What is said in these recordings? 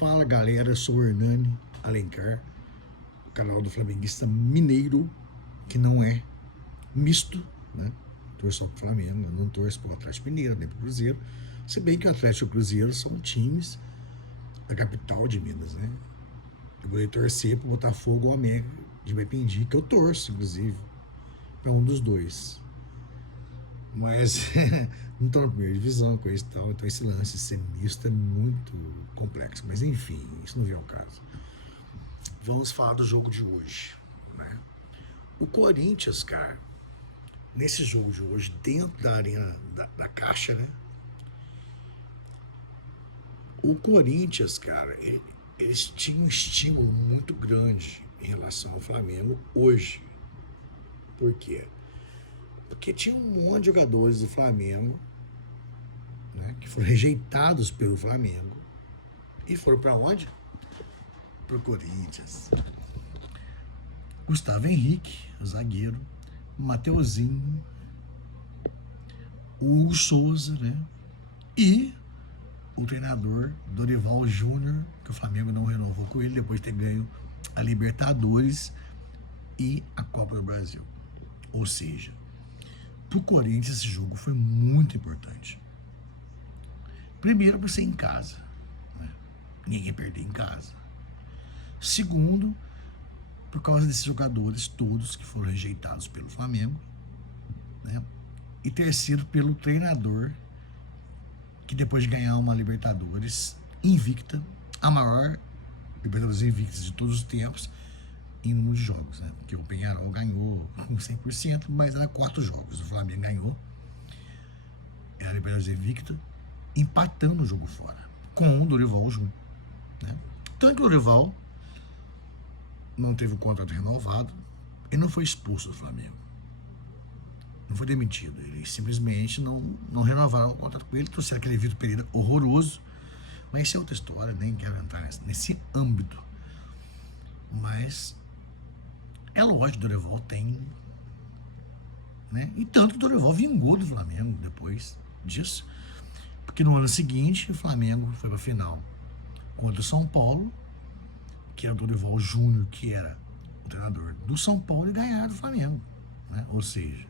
Fala galera, sou o Hernani Alencar, o canal do Flamenguista Mineiro, que não é misto, né? Torço só pro Flamengo, eu não torço pro Atlético Mineiro, nem pro Cruzeiro, se bem que o Atlético e o Cruzeiro são times da capital de Minas, né? Eu vou torcer pro Botafogo ou América de Bependi, que eu torço, inclusive, para um dos dois. Mas não estão na primeira divisão, coisa e tal, então esse lance de ser misto é muito complexo. Mas enfim, isso não vem ao caso. Vamos falar do jogo de hoje, né? O Corinthians, cara, nesse jogo de hoje, dentro da arena da Caixa, né? O Corinthians, cara, eles tinham um estímulo muito grande em relação ao Flamengo hoje. Por quê? Porque tinha um monte de jogadores do Flamengo, né, que foram rejeitados pelo Flamengo e foram para onde? Pro Corinthians. Gustavo Henrique, o zagueiro, Mateuzinho, o Hugo Souza, né? E o treinador Dorival Júnior, que o Flamengo não renovou com ele depois de ter ganho a Libertadores e a Copa do Brasil. Ou seja, pro Corinthians esse jogo foi muito importante. Primeiro, por ser em casa, né? Ninguém perder em casa. Segundo, por causa desses jogadores todos que foram rejeitados pelo Flamengo, né? E terceiro, pelo treinador, que depois de ganhar uma Libertadores invicta, a maior Libertadores invicta de todos os tempos, em número de jogos, né? Porque o Peñarol ganhou com 100%, mas era 4 jogos. O Flamengo ganhou, era a Libertadores invicta, empatando o jogo fora, com o Dorival Júnior, né? Tanto que o Dorival não teve o contrato renovado e não foi expulso do Flamengo. Não foi demitido. Eles simplesmente não renovaram o contrato com ele, trouxeram aquele Vitor Pereira horroroso. Mas isso é outra história, nem quero entrar nesse âmbito. Mas é lógico que o Dorival tem, né? E tanto que o Dorival vingou do Flamengo depois disso. Porque no ano seguinte o Flamengo foi para a final contra o São Paulo, que era o Dorival Júnior, que era o treinador do São Paulo, e ganharam do Flamengo, né? Ou seja,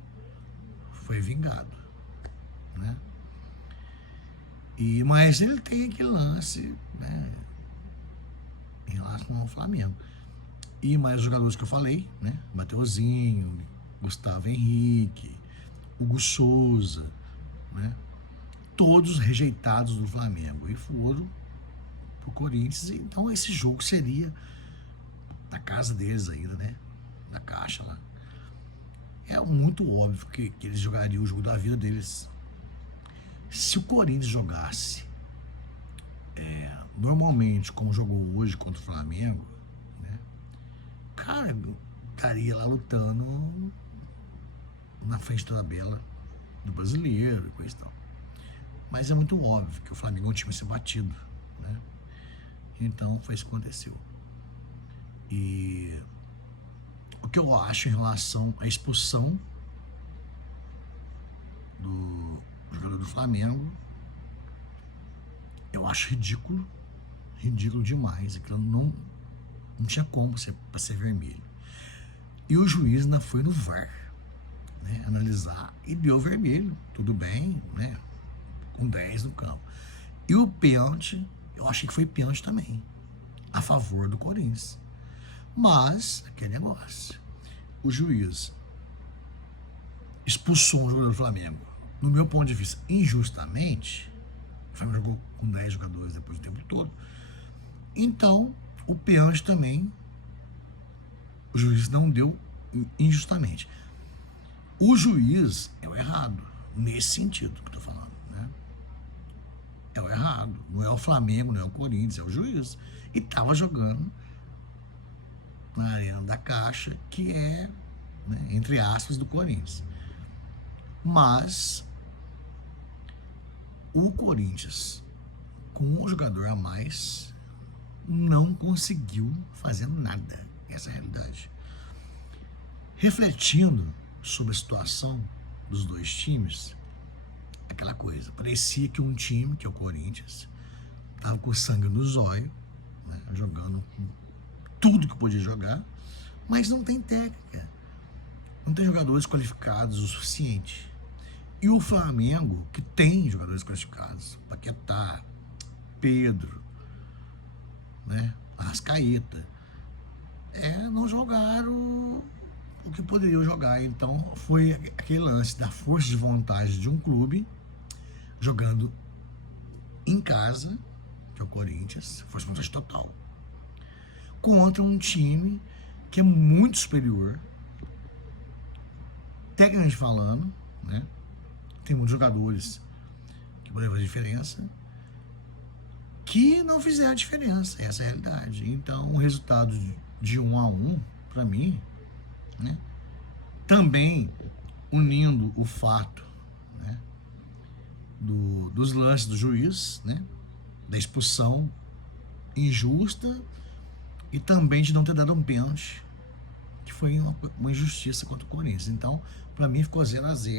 foi vingado, né? Mas ele tem aquele lance, né, em relação ao Flamengo. E mais os jogadores que eu falei, né? Mateuzinho, Gustavo Henrique, Hugo Souza, né? Todos rejeitados do Flamengo e foram pro Corinthians. Então esse jogo seria na casa deles ainda, né? Na Caixa lá. É muito óbvio que eles jogariam o jogo da vida deles. Se o Corinthians jogasse normalmente como jogou hoje contra o Flamengo, né? Cara, estaria lá lutando na frente da tabela do brasileiro e coisa e tal. Mas é muito óbvio que o Flamengo é um time a ser batido, né? Então foi isso que aconteceu. E o que eu acho em relação à expulsão do jogador do Flamengo, eu acho ridículo demais. Aquilo não tinha como para ser vermelho. E o juiz ainda foi no VAR, né, analisar e deu vermelho, tudo bem, né, com 10 no campo. E o pênalti, eu achei que foi pênalti também, a favor do Corinthians. Mas, aquele negócio, o juiz expulsou um jogador do Flamengo, no meu ponto de vista, injustamente. O Flamengo jogou com 10 jogadores depois do tempo todo. Então, o pênalti também, o juiz não deu injustamente. O juiz é o errado, nesse sentido que eu tô falando, né? É o errado. Não é o Flamengo, não é o Corinthians, é o juiz. E tava jogando na arena da Caixa, que é, né, entre aspas, do Corinthians. Mas o Corinthians, com um jogador a mais, não conseguiu fazer nada. Essa é a realidade. Refletindo sobre a situação dos dois times, aquela coisa, parecia que um time, que é o Corinthians, estava com sangue no zóio, né? Jogando tudo que podia jogar, mas não tem técnica, não tem jogadores qualificados o suficiente. E o Flamengo, que tem jogadores qualificados, Paquetá, Pedro, né, Arrascaeta, não jogaram o que poderiam jogar. Então foi aquele lance da força de vontade de um clube jogando em casa, que é o Corinthians, força de vontade total, contra um time que é muito superior, tecnicamente falando, né? Tem muitos jogadores que podem fazer diferença, que não fizeram diferença, essa é a realidade. Então, o resultado de 1-1, para mim, né, também unindo o fato, né, dos lances do juiz, né, da expulsão injusta e também de não ter dado um pênalti, que foi uma injustiça contra o Corinthians. Então, para mim, ficou 0-0.